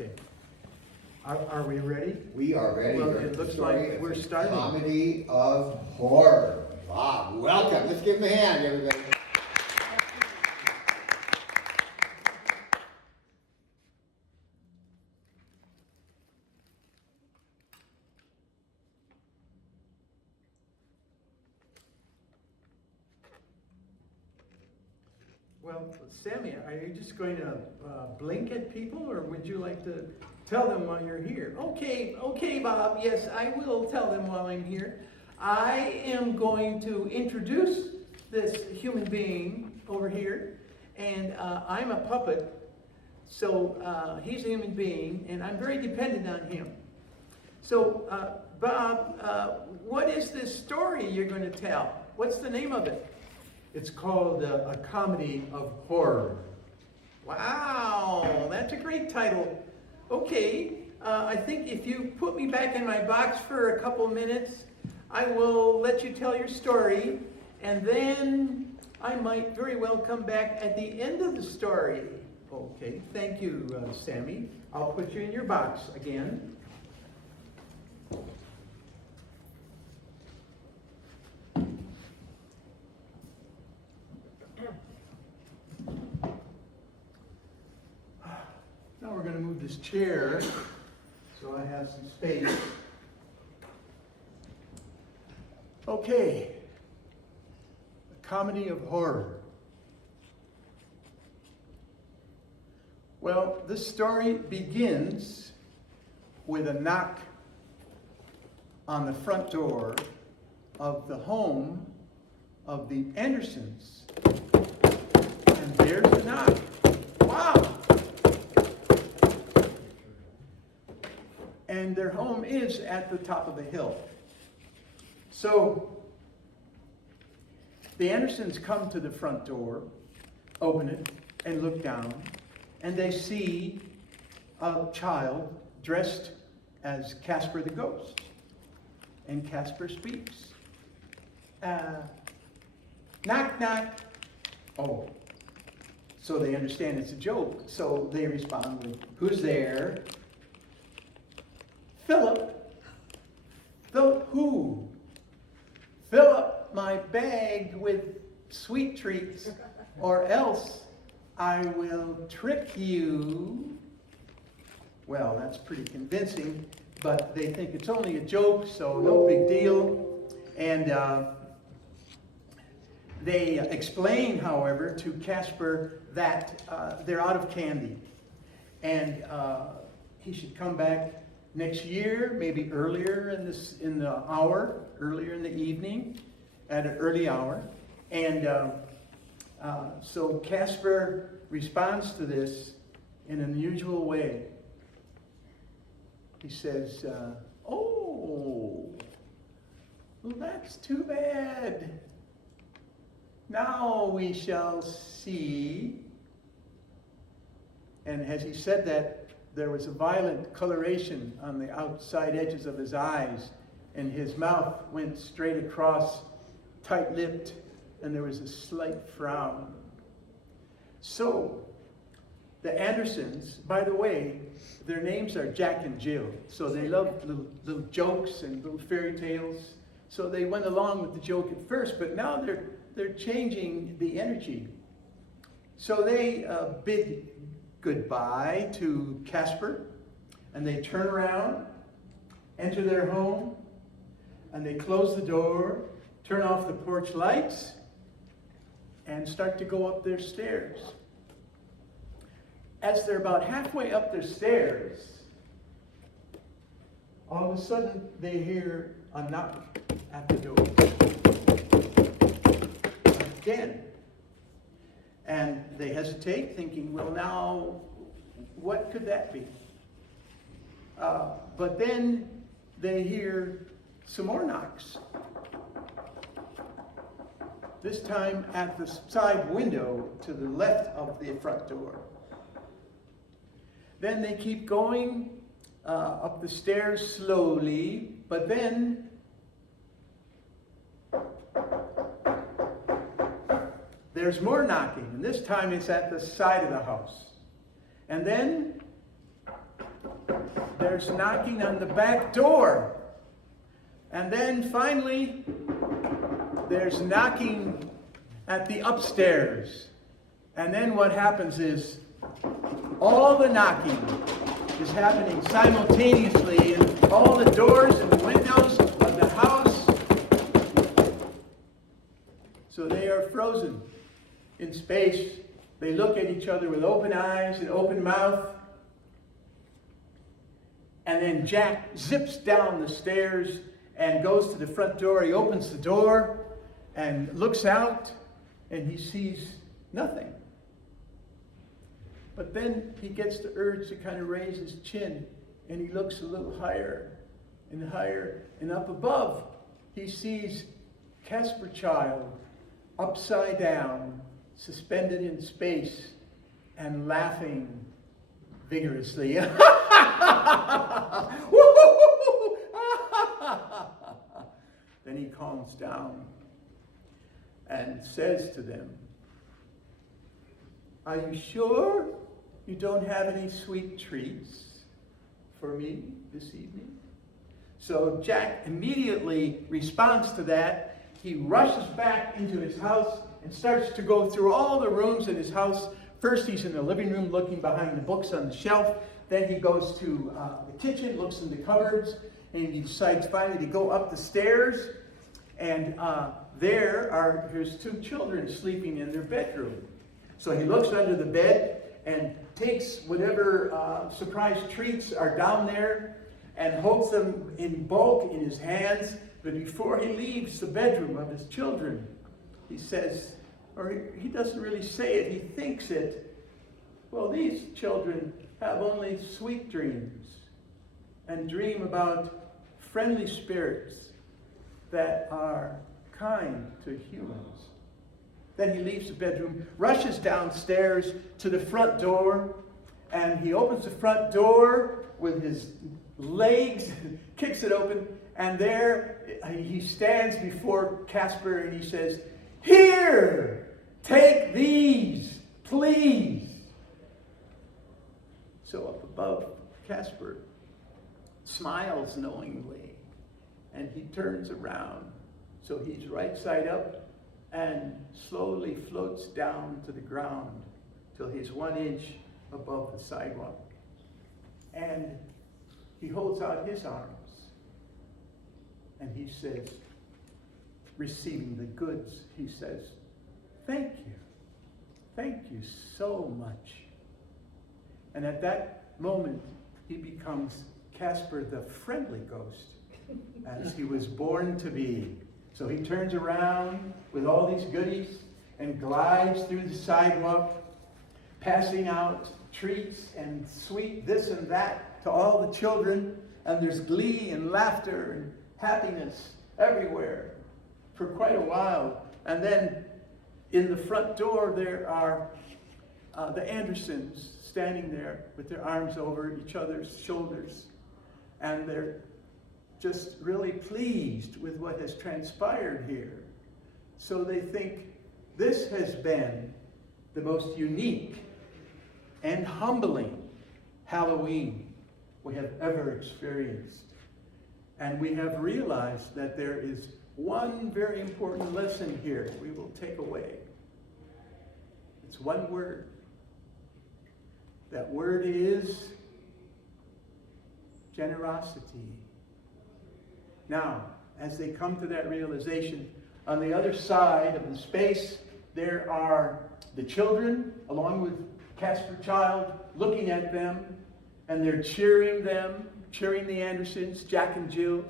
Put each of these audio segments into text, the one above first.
Okay. Are we ready? We are ready. Well, it looks like we're starting. Comedy of horror. Wow, welcome. Let's give him a hand, everybody. Well, Sammy, are you just going to blink at people, or would you like to tell them while you're here? Okay, Bob, yes, I will tell them while I'm here. I am going to introduce this human being over here, and I'm a puppet, so he's a human being, and I'm very dependent on him. So, Bob, what is this story you're going to tell? What's the name of it? It's called A Comedy of Horror. Wow, that's a great title. Okay, I think if you put me back in my box for a couple minutes, I will let you tell your story, and then I might very well come back at the end of the story. Okay, thank you, Sammy. I'll put you in your box again. Now we're going to move this chair so I have some space. Okay, A Comedy of Horror. Well, this story begins with a knock on the front door of the home of the Andersons. And there's the knock. Wow! And their home is at the top of the hill. So the Andersons come to the front door, open it, and look down, and they see a child dressed as Casper the Ghost. And Casper speaks. Knock, knock. Oh, so they understand it's a joke. So they respond with, who's there? Philip. Philip who? Fill up my bag with sweet treats, or else I will trick you. Well, that's pretty convincing, but they think it's only a joke, so no big deal. And they explain, however, to Casper that they're out of candy. And he should come back next year, maybe earlier in the evening, at an early hour. And so Casper responds to this in an unusual way. He says, oh, well, that's too bad. Now we shall see. And as he said that, there was a violent coloration on the outside edges of his eyes, and his mouth went straight across, tight-lipped, and there was a slight frown. So, the Andersons, by the way, their names are Jack and Jill, so they love little jokes and little fairy tales. So they went along with the joke at first, but now they're changing the energy. So they bid goodbye to Casper, and they turn around, enter their home, and they close the door, turn off the porch lights, and start to go up their stairs. As they're about halfway up their stairs, all of a sudden they hear a knock at the door. Again. And they hesitate, thinking, well, now, what could that be? But then they hear some more knocks. This time at the side window to the left of the front door. Then they keep going up the stairs slowly, but then there's more knocking, and this time it's at the side of the house. And then there's knocking on the back door. And then finally, there's knocking at the upstairs. And then what happens is, all the knocking is happening simultaneously in all the doors and the windows of the house. So they are frozen in space. They look at each other with open eyes and open mouth. And then Jack zips down the stairs and goes to the front door. He opens the door and looks out, and he sees nothing. But then he gets the urge to kind of raise his chin, and he looks a little higher, and up above, he sees Casper Child upside down, suspended in space, and laughing vigorously. Then he calms down and says to them, "Are you sure you don't have any sweet treats for me this evening?" So Jack immediately responds to that. He rushes back into his house and starts to go through all the rooms in his house. First, he's in the living room looking behind the books on the shelf. Then he goes to the kitchen, looks in the cupboards, and he decides finally to go up the stairs. And there's two children sleeping in their bedroom. So he looks under the bed and takes whatever surprise treats are down there and holds them in bulk in his hands. But before he leaves the bedroom of his children, he says, or he doesn't really say it, he thinks it, well, these children have only sweet dreams and dream about friendly spirits that are kind to humans. Then he leaves the bedroom, rushes downstairs to the front door, and he opens the front door with his legs, kicks it open, and there he stands before Casper and he says, "Here, take these, please." So up above, Casper smiles knowingly, and he turns around. So he's right side up and slowly floats down to the ground till he's 1 inch above the sidewalk. And he holds out his arms and he says, receiving the goods, he says, "Thank you. Thank you so much." And at that moment, he becomes Casper the friendly ghost, as he was born to be. So he turns around with all these goodies and glides through the sidewalk, passing out treats and sweet this and that to all the children. And there's glee and laughter and happiness everywhere for quite a while. And then in the front door, there are the Andersons standing there with their arms over each other's shoulders. And they're just really pleased with what has transpired here. So they think this has been the most unique and humbling Halloween we have ever experienced. And we have realized that there is one very important lesson here we will take away. It's one word. That word is generosity. Now, as they come to that realization, on the other side of the space, there are the children, along with Casper Child, looking at them, and they're cheering them, cheering the Andersons, Jack and Jill,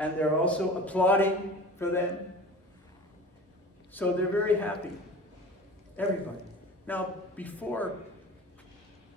and they're also applauding for them. So they're very happy, everybody. Now, before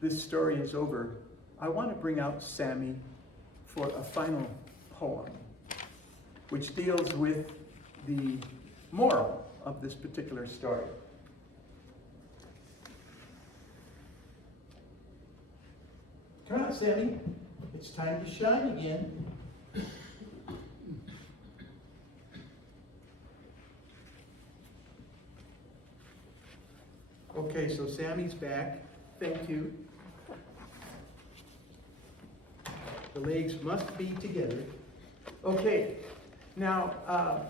this story is over, I want to bring out Sammy for a final poem, which deals with the moral of this particular story. Come on, Sammy. It's time to shine again. Okay, so Sammy's back. Thank you. The legs must be together. Okay, now,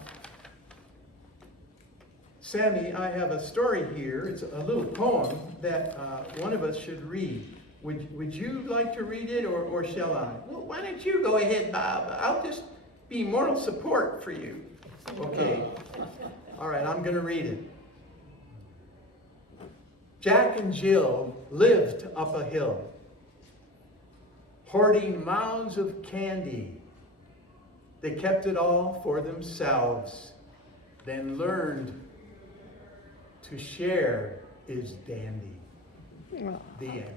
Sammy, I have a story here. It's a little poem that one of us should read. Would you like to read it, or shall I? Well, why don't you go ahead, Bob? I'll just be moral support for you. Okay. All right, I'm going to read it. Jack and Jill lived up a hill, hoarding mounds of candy. They kept it all for themselves, then learned to share is dandy. The end.